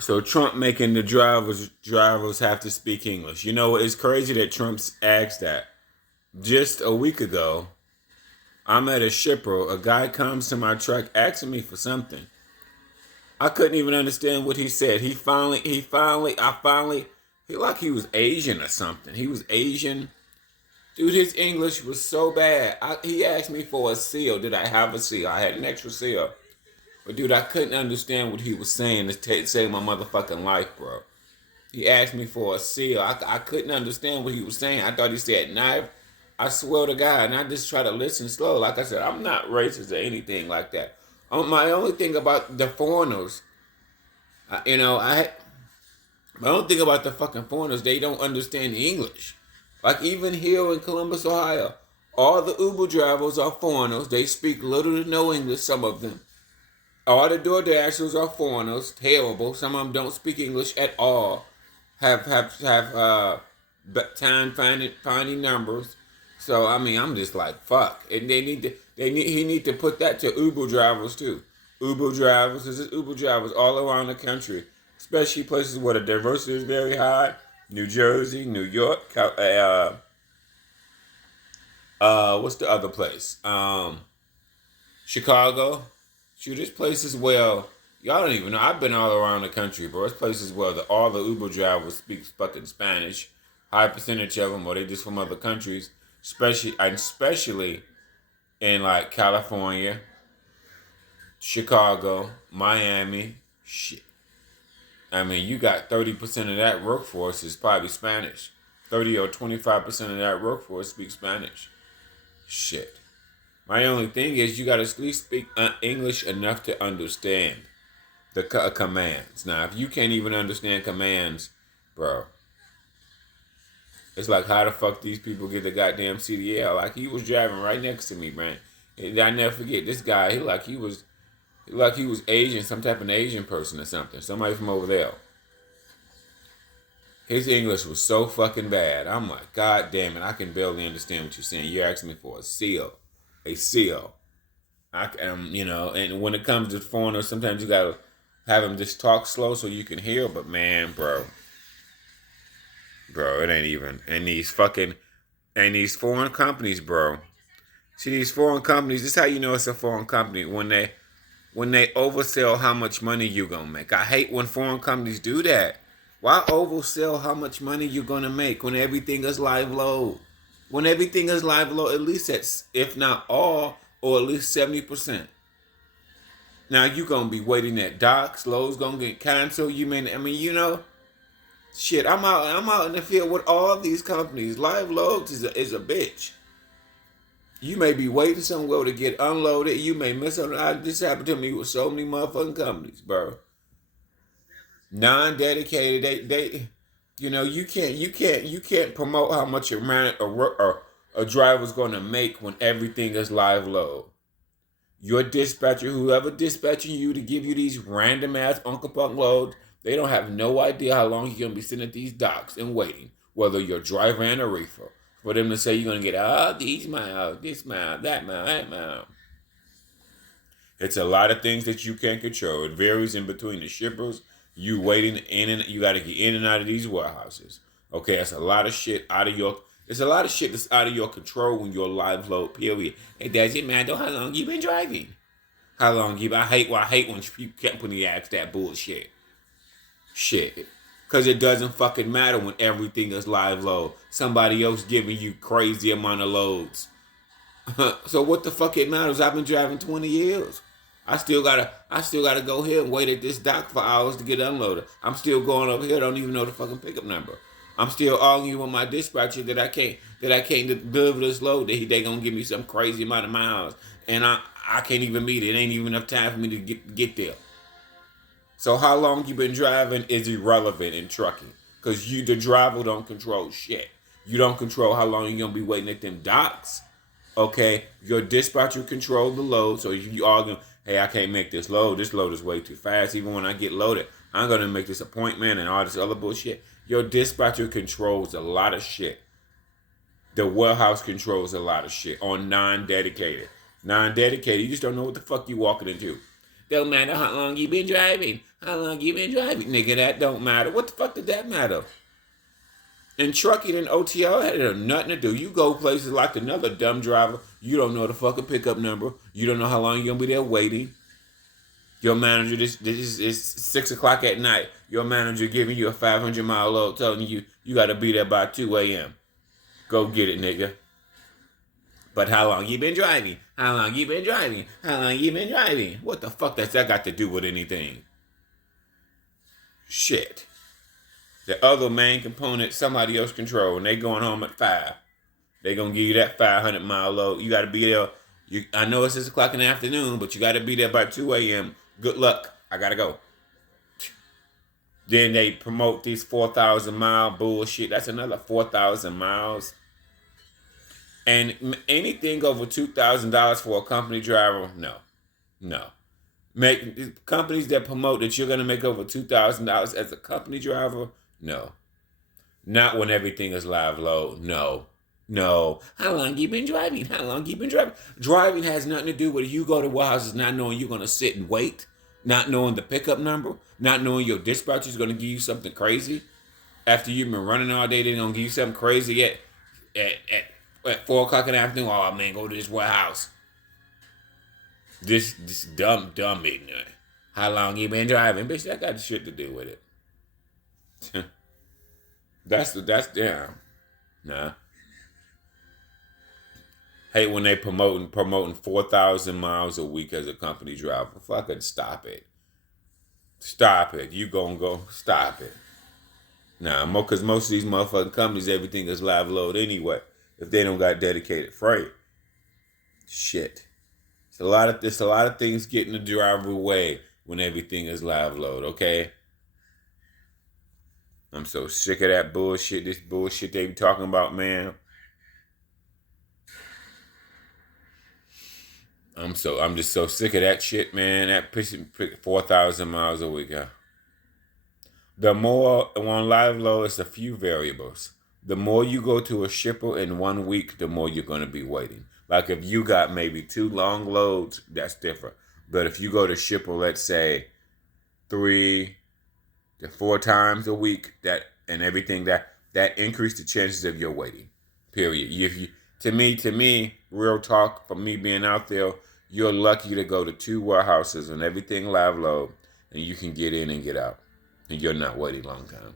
So Trump making the drivers have to speak English. You know, it's crazy that Trump's asked that. Just a week ago, I'm at a shipper. A guy comes to my truck asking me for something. I couldn't even understand what he said. He like he was Asian or something. He was Asian. Dude, his English was so bad. He asked me for a seal. Did I have a seal? I had an extra seal. But dude, I couldn't understand what he was saying to save my motherfucking life, bro. He asked me for a seal. I couldn't understand what he was saying. I thought he said knife. I swear to God, and I just try to listen slow. Like I said, I'm not racist or anything like that. My only thing about the foreigners, you know, my only thing about the fucking foreigners, they don't understand English. Like even here in Columbus, Ohio, all the Uber drivers are foreigners. They speak little to no English, some of them. All the door dashers are foreigners, terrible. Some of them don't speak English at all. Have time finding numbers. So I mean, I'm just like fuck. And he need to put that to Uber drivers too. Uber drivers, this is Uber drivers all around the country, especially places where the diversity is very high. New Jersey, New York, what's the other place? Chicago. Shoot, there's places where y'all don't even know. I've been all around the country, bro. There's places where all the Uber drivers speak fucking Spanish. High percentage of them, or they just from other countries, especially in like California, Chicago, Miami. Shit. I mean, you got 30% of that workforce is probably Spanish. 30 or 25% of that workforce speaks Spanish. Shit. My only thing is you got to at least speak English enough to understand the commands. Now, if you can't even understand commands, bro, it's like how the fuck these people get the goddamn CDL? Like he was driving right next to me, man. And I never forget this guy. He was Asian, some type of Asian person or something. Somebody from over there. His English was so fucking bad. I'm like, God damn it, I can barely understand what you're saying. You're asking me for a seal. A seal. You know, and when it comes to foreigners, sometimes you gotta have them just talk slow so you can hear. But man, bro, it ain't even. And these foreign companies, bro. See these foreign companies. This is how you know it's a foreign company when they oversell how much money you gonna make. I hate when foreign companies do that. Why oversell how much money you're gonna make when everything is live load? When everything is live load, at least that's if not all, or at least 70%. Now you gonna be waiting at docks, loads gonna get canceled. I mean, you know, shit. I'm out in the field with all these companies. Live loads is a bitch. You may be waiting somewhere to get unloaded. You may miss on. This happened to me with so many motherfucking companies, bro. Non-dedicated. You know, you can't promote how much a driver's gonna make when everything is live load. Your dispatcher, whoever dispatching you to give you these random ass Uncle Punk loads, they don't have no idea how long you're gonna be sitting at these docks and waiting, whether you're a driver and a reefer, for them to say you're gonna get these miles, this mile, that mile, that mile. It's a lot of things that you can't control. It varies in between the shippers. You waiting in and you got to get in and out of these warehouses. Okay, that's a lot of shit out of your. It's a lot of shit that's out of your control when you're live load. Period. It doesn't matter how long you been driving. How long you? I hate when people company ask that bullshit. Shit. Cause it doesn't fucking matter when everything is live load. Somebody else giving you crazy amount of loads. So what the fuck it matters? I've been driving 20 years. I still gotta go here and wait at this dock for hours to get unloaded. I'm still going over here, don't even know the fucking pickup number. I'm still arguing with my dispatcher that I can't deliver this load. They gonna give me some crazy amount of miles. And I can't even meet it. It ain't even enough time for me to get there. So how long you been driving is irrelevant in trucking. Cause the driver don't control shit. You don't control how long you're gonna be waiting at them docks. Okay, your dispatcher control the load. So if you argue, hey, I can't make this load. This load is way too fast. Even when I get loaded, I'm gonna make this appointment and all this other bullshit. Your dispatcher controls a lot of shit. The warehouse controls a lot of shit on non-dedicated. Non-dedicated, you just don't know what the fuck you walking into. Don't matter how long you been driving. How long you been driving? Nigga, that don't matter. What the fuck did that matter? And trucking and OTL had nothing to do. You go places like another dumb driver. You don't know the fucking pickup number. You don't know how long you're going to be there waiting. Your manager, this is 6 o'clock at night. Your manager giving you a 500-mile load, telling you got to be there by 2 a.m. Go get it, nigga. But how long you been driving? How long you been driving? How long you been driving? What the fuck does that got to do with anything? Shit. The other main component, somebody else control, and they going home at 5. They gonna give you that 500-mile load. You gotta be there. I know it's 6 o'clock in the afternoon, but you gotta be there by 2 a.m. Good luck. I gotta go. Then they promote these 4,000-mile bullshit. That's another 4,000 miles. And anything over $2,000 for a company driver, no. Make companies that promote that you're gonna make over $2,000 as a company driver, no. Not when everything is live load, no. How long you been driving? How long you been driving? Driving has nothing to do with you go to warehouses not knowing you're gonna sit and wait, not knowing the pickup number, not knowing your dispatcher's gonna give you something crazy. After you've been running all day, they're gonna give you something crazy at 4 o'clock in the afternoon. Oh man, go to this warehouse. This dumb ignorant. How long you been driving? Bitch, that got shit to do with it. that's damn. Nah. Hate when they promoting 4,000 miles a week as a company driver. Fucking stop it. Stop it. You gonna go. Stop it. Nah, because most of these motherfucking companies, everything is live load anyway. If they don't got dedicated freight. Shit. It's a lot of things getting the driver away when everything is live load, okay? I'm so sick of that bullshit. This bullshit they be talking about, man. I'm just so sick of that shit, man. That pushing 4,000 miles a week. The more on live load, it's a few variables. The more you go to a shipper in 1 week, the more you're gonna be waiting. Like if you got maybe 2 long loads, that's different. But if you go to shipper, let's say 3 to 4 times a week, that and everything that increase the chances of your waiting. Period. If you to me, real talk, from me being out there, you're lucky to go to 2 warehouses and everything live load, and you can get in and get out, and you're not waiting long time.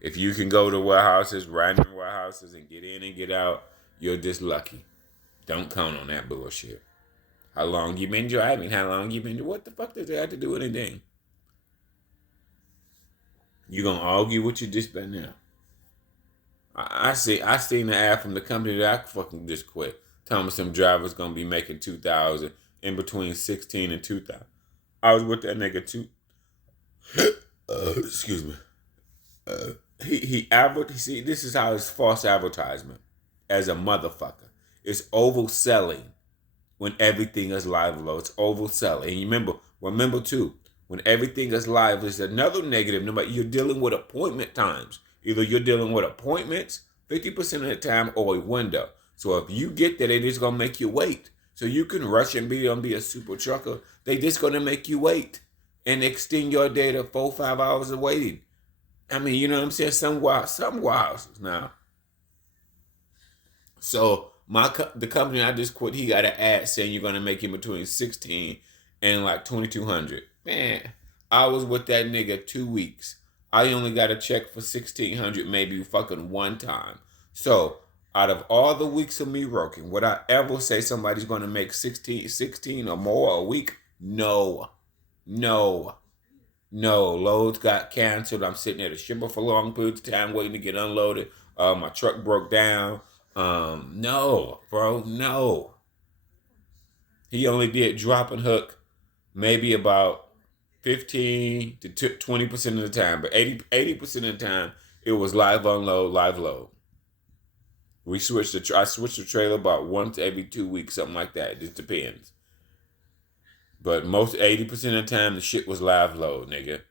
If you can go to warehouses, random warehouses, and get in and get out, you're just lucky. Don't count on that bullshit. How long you been driving? How long you been? What the fuck does that have to do with anything? You gonna argue with your dispatch now? I seen the ad from the company that I fucking just quit. Telling me some drivers gonna be making 2,000 in between 16 and 2,000. I was with that nigga too. Excuse me. See, this is how it's false advertisement as a motherfucker. It's overselling when everything is live low. It's overselling. And you remember too, when everything is live, there's another negative. You're dealing with appointment times. Either you're dealing with appointments 50% of the time or a window. So if you get there, they just gonna make you wait. So you can rush and be a super trucker. They just gonna make you wait and extend your day to 4-5 hours of waiting. I mean, you know what I'm saying? Some wild now. So the company I just quit, he got an ad saying you're gonna make him between 16 and like 2,200. Man, I was with that nigga 2 weeks. I only got a check for 1,600 maybe fucking one time. So out of all the weeks of me working, would I ever say somebody's gonna make 16 or more a week? No. Loads got canceled. I'm sitting at a shipper for long periods of time waiting to get unloaded. My truck broke down. No, bro, no. He only did drop and hook maybe about 15 to 20% of the time, but 80% of the time it was live unload, live load. I switched the trailer about once every 2 weeks, something like that. It just depends. But most 80% of the time the shit was live load, nigga.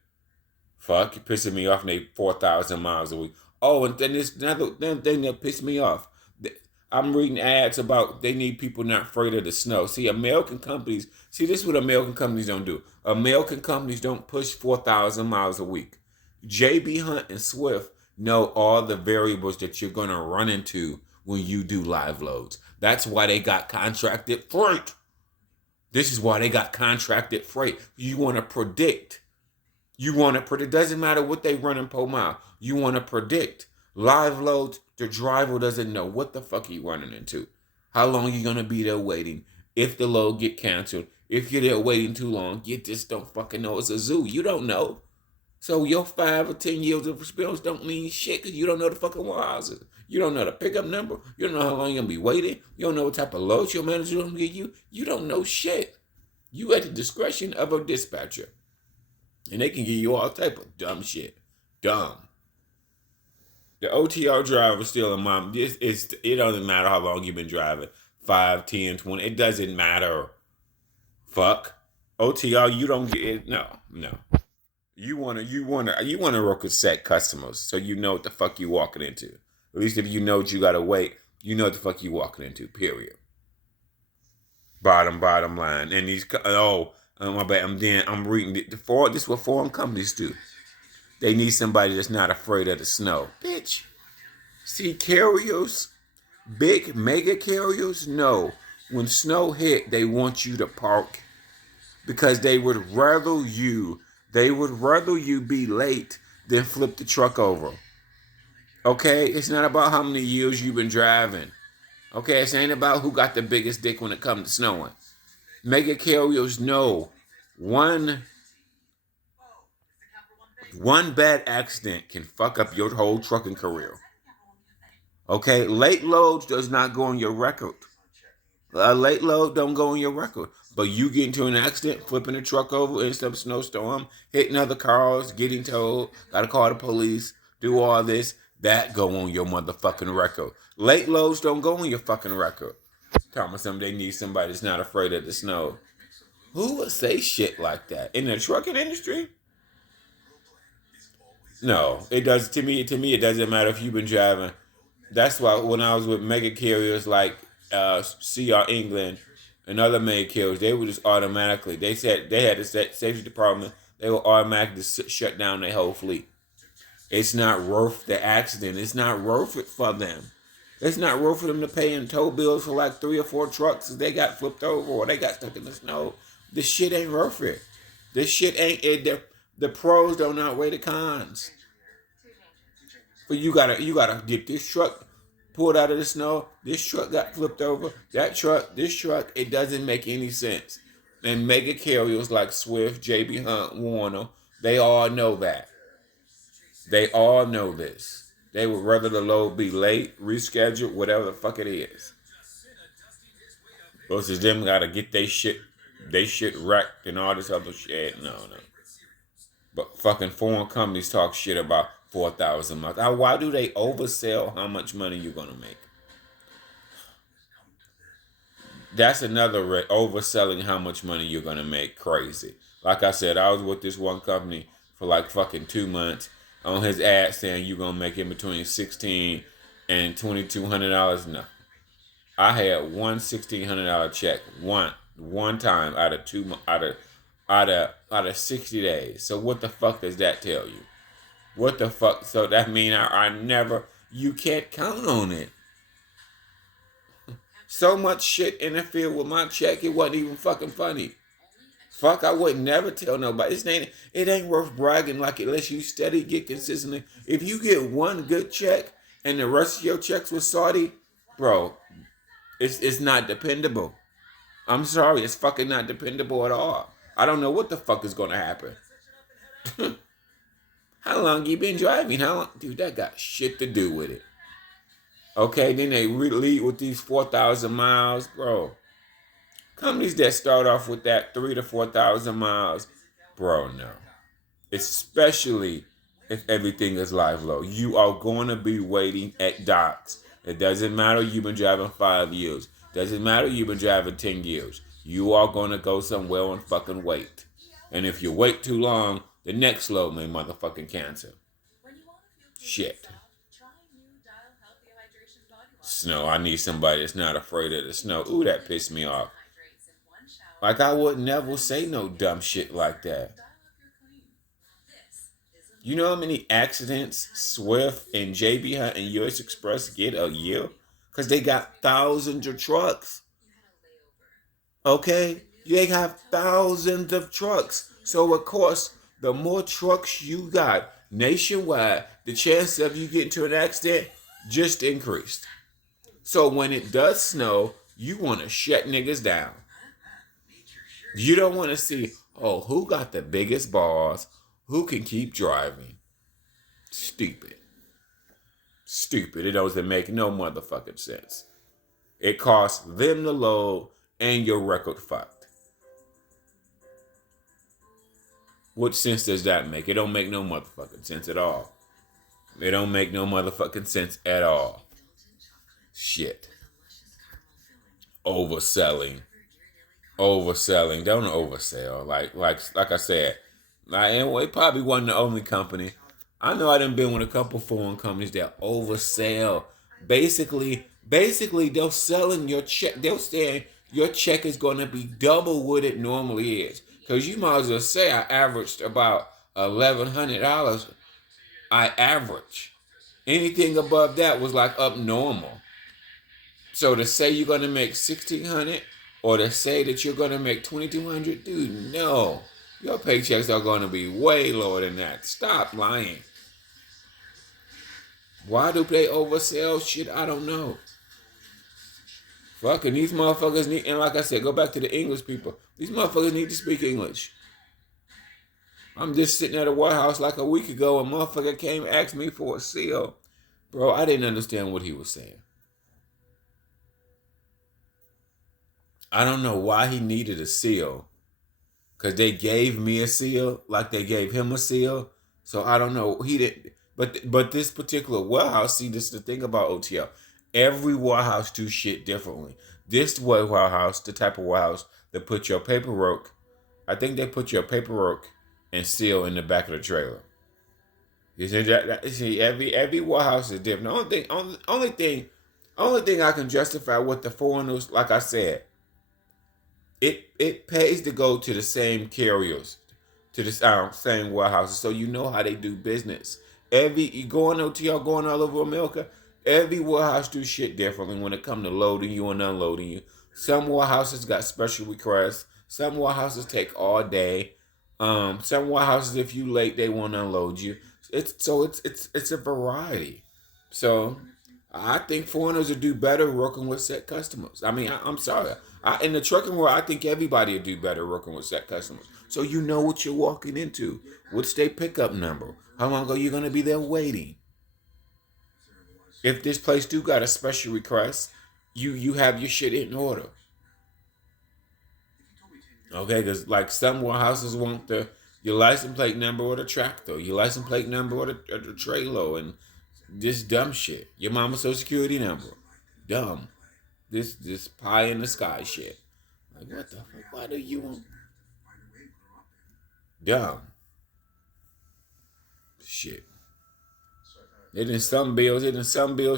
Fuck, you pissing me off and they 4,000 miles a week. Oh, and then there's another thing that pissed me off. I'm reading ads about they need people not afraid of the snow. See, American companies, see, this is what American companies don't do. American companies don't push 4,000 miles a week. JB Hunt and Swift know all the variables that you're going to run into when you do live loads. That's why they got contracted freight. This is why they got contracted freight. You want to predict. You want to predict. It doesn't matter what they run in per mile. You want to predict. Live loads, the driver doesn't know what the fuck he running into. How long you going to be there waiting. If the load get canceled. If you're there waiting too long, you just don't fucking know. It's a zoo. You don't know. So your 5 or 10 years of experience don't mean shit because you don't know the fucking warehouses. You don't know the pickup number. You don't know how long you're going to be waiting. You don't know what type of loads your manager going to give you. You don't know shit. You at the discretion of a dispatcher. And they can give you all type of dumb shit. Dumb. The OTR driver still a mom. It doesn't matter how long you've been driving. 5, 10, 20. It doesn't matter. Fuck. OTR, you don't get it. No. You wanna work with set customers, so you know what the fuck you walking into. At least if you know what you gotta wait, you know what the fuck you walking into. Period. Bottom line. And these my bad. I'm reading this is what foreign companies do. They need somebody that's not afraid of the snow. Bitch. See, carriers, big mega carriers, no. When snow hit, they want you to park because they would rather you be late than flip the truck over. Okay? It's not about how many years you've been driving. Okay? It ain't about who got the biggest dick when it comes to snowing. Mega carriers know one bad accident can fuck up your whole trucking career. Okay? Late loads does not go on your record. A late load don't go on your record. But you get into an accident, flipping the truck over in some snowstorm, hitting other cars, getting towed, gotta call the police, do all this, that go on your motherfucking record. Late loads don't go on your fucking record. Talking about they need somebody that's not afraid of the snow. Who would say shit like that? In the trucking industry? No, it does. To me, it doesn't matter if you've been driving. That's why when I was with mega carriers like CR England and other mega carriers, they would just automatically. They said they had a safety department. They would automatically shut down their whole fleet. It's not worth the accident. It's not worth it for them. It's not worth for them to pay in tow bills for like 3 or 4 trucks if they got flipped over or they got stuck in the snow. This shit ain't worth it. This shit ain't it. The pros don't outweigh the cons. But you gotta get this truck pulled out of the snow. This truck got flipped over. This truck, it doesn't make any sense. And mega carriers like Swift, JB Hunt, Warner, they all know that. They all know this. They would rather the load be late, rescheduled, whatever the fuck it is. Versus them gotta get they shit wrecked and all this other shit. No. But fucking foreign companies talk shit about 4,000 miles. Now, why do they oversell how much money you're gonna make? That's another overselling how much money you're gonna make. Crazy. Like I said, I was with this one company for like fucking 2 months. On his ad saying you're gonna make in between $1,600 and $2,200. No, I had one $1,600 check one time out of 60 days. So what the fuck does that tell you? What the fuck? So that mean I never. You can't count on it. So much shit interfered with my check. It wasn't even fucking funny. Fuck, I would never tell nobody. It ain't worth bragging like it unless you steady get consistently. If you get one good check and the rest of your checks was Saudi, bro, it's not dependable. I'm sorry, it's fucking not dependable at all. I don't know what the fuck is gonna happen. How long you been driving? How long? Dude, that got shit to do with it. Okay, then they lead with these 4,000 miles, bro. Companies that start off with that 3,000 to 4,000 miles, bro, no. Especially if everything is live load. You are going to be waiting at docks. It doesn't matter you've been driving 5 years. Doesn't matter you've been driving 10 years. You are going to go somewhere and fucking wait. And if you wait too long, the next load may motherfucking cancel. Shit. snow. I need somebody that's not afraid of the snow. Ooh, that pissed me off. Like, I would never say no dumb shit like that. You know how many accidents Swift and JB Hunt and US Express get a year? Because they got thousands of trucks. Okay? They have thousands of trucks. So, of course, the more trucks you got nationwide, the chance of you getting to an accident just increased. So, when it does snow, you want to shut niggas down. You don't want to see, oh, who got the biggest balls? Who can keep driving? Stupid. Stupid. It doesn't make no motherfucking sense. It costs them the load and your record fucked. What sense does that make? It don't make no motherfucking sense at all. It don't make no motherfucking sense at all. Shit. Overselling. Overselling. Don't oversell. Like I said, and it probably wasn't the only company. I know I done been with a couple foreign companies that oversell. Basically, they're selling your check. They're saying your check is going to be double what it normally is. Because you might as well say I averaged about $1,100. I average. Anything above that was like up normal. So to say you're going to make $1,600 or to say that you're going to make $2,200, dude, no. Your paychecks are going to be way lower than that. Stop lying. Why do they oversell shit? I don't know. Fucking these motherfuckers need, and like I said, go back to the English people. These motherfuckers need to speak English. I'm just sitting at a warehouse like a week ago, and motherfucker came and asked me for a seal. Bro, I didn't understand what he was saying. I don't know why he needed a seal. Because they gave me a seal like they gave him a seal. So I don't know. He didn't. But this particular warehouse, see, this is the thing about OTL. Every warehouse do shit differently. This warehouse, the type of warehouse that put your paperwork, I think they put your paperwork and seal in the back of the trailer. You see see, every warehouse is different. The only thing I can justify with the foreigners, like I said, it pays to go to the same carriers, to the same warehouses, so you know how they do business. You going OTL, going all over America, every warehouse do shit differently when it comes to loading you and unloading you. Some warehouses got special requests. Some warehouses take all day. Some warehouses, if you late, they won't unload you. It's a variety. So I think foreigners will do better working with set customers. I mean, I'm sorry. In the trucking world, I think everybody will do better working with set customers. So you know what you're walking into. What's their pickup number? How long are you going to be there waiting? If this place do got a special request, you have your shit in order. Okay, because like some warehouses want your license plate number or the tractor, your license plate number or the trailer, and this dumb shit. Your mama's social security number. Dumb. This pie in the sky shit. Like, what the fuck? Why do you want? Dumb. Shit. It in some bills,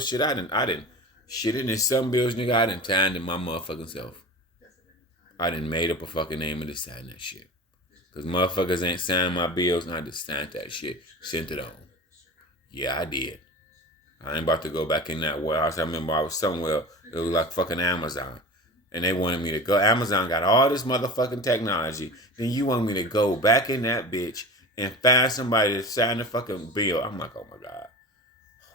shit, I didn't. Shit, it in some bills, nigga, I didn't time to my motherfucking self. I didn't made up a fucking name and just signed that shit. Because motherfuckers ain't signed my bills, and I just signed that shit. Sent it on. Yeah, I did. I ain't about to go back in that warehouse. I remember I was somewhere, it was like fucking Amazon. And they wanted me to go. Amazon got all this motherfucking technology. Then you want me to go back in that bitch and find somebody to sign the fucking bill. I'm like, oh my God.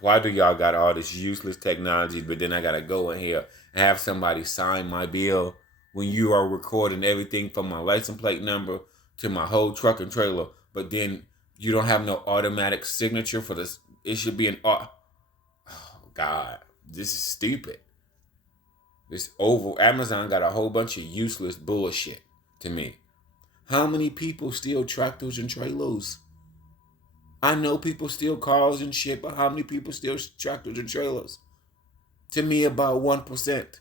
Why do y'all got all this useless technology, but then I got to go in here and have somebody sign my bill when you are recording everything from my license plate number to my whole truck and trailer, but then you don't have no automatic signature for this. It should be oh God, this is stupid. Amazon got a whole bunch of useless bullshit to me. How many people steal tractors and trailers? I know people steal cars and shit, but how many people steal tractors and trailers? To me, about 1%.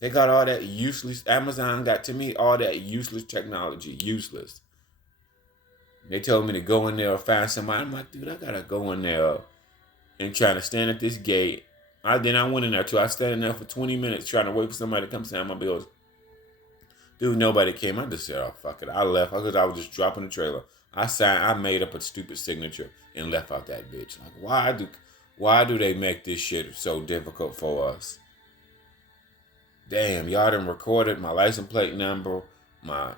They got all that useless. Amazon got, to me, all that useless technology. Useless. They told me to go in there or find somebody. I'm like, dude, I gotta go in there and try to stand at this gate I went in there too. I stayed in there for 20 minutes trying to wait for somebody to come sign my bills. Dude, nobody came. I just said, oh, fuck it. I left because I was just dropping the trailer. I made up a stupid signature and left out that bitch. Like, why do they make this shit so difficult for us? Damn, y'all done recorded my license plate number, my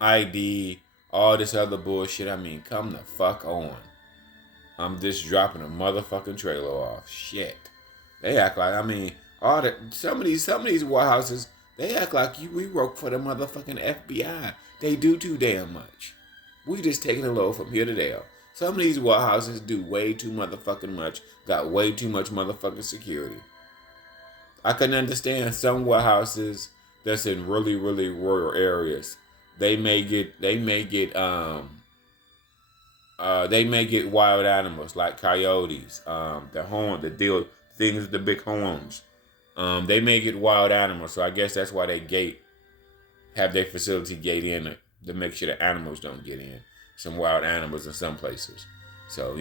ID, all this other bullshit. I mean, come the fuck on. I'm just dropping a motherfucking trailer off. Shit. They act like, I mean, some of these warehouses, they act like we work for the motherfucking FBI. They do too damn much. We just taking a load from here to there. Some of these warehouses do way too motherfucking much. Got way too much motherfucking security. I can understand some warehouses that's in really, really rural areas. They may get wild animals like coyotes, the deal things with the big horns. They may get wild animals, so I guess that's why they have their facility gate in to make sure the animals don't get in. Some wild animals in some places. So,